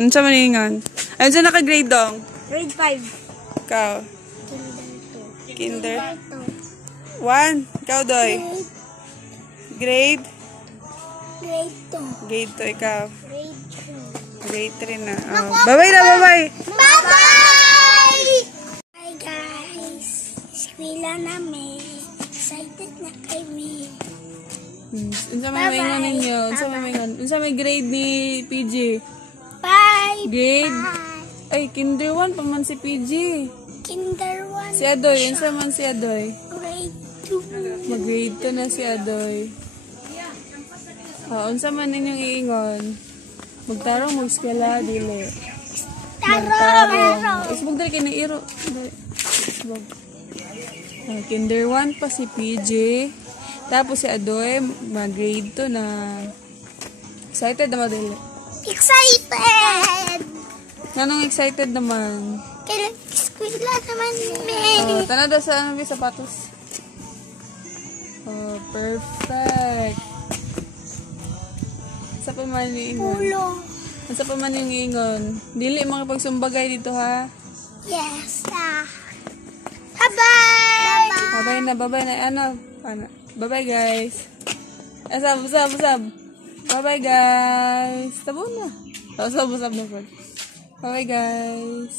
Ano sa maningan? Ano sa naka-grade dong? Grade 5. Ikaw? Kinder 2. Kinder? 1? Ikaw, Doy? Grade? Grade 2. Grade 2, ikaw? Grade 2. Grade 3 na. Oh. Bye-bye na, bye-bye! Bye-bye! Hi guys! Eskwela namin. Excited na kami. Unsa may maingon ninyo? Unsa may grade ni PG? 5. Grade? Ay, Kinder 1 pa man si PG. Kinder 1. Si Adoy, unsa man si Adoy? Grade 2. Mag-grade 2 na si Adoy. Unsa man ninyong iingon? Magtarong, mag-eskwela, dili. Tarong! Isbog dali kini iro. Isbog. Kinder 1 pa si PJ. Tapos si Adoy, mag-grade 2 na. Excited naman dili? Excited! Anong excited naman? Kaya eskwela naman may. Tana daw sa ano, sapatos. Perfect. Sa pa man yung ingon? Ulo. Sa pa man yung ingon? Dili makapagsumbagay dito ha? Yes. Bye-bye! Bye-bye na. Ano? Bye-bye guys. Usab. Bye-bye guys. Tabo na. Usab na po. Bye-bye guys.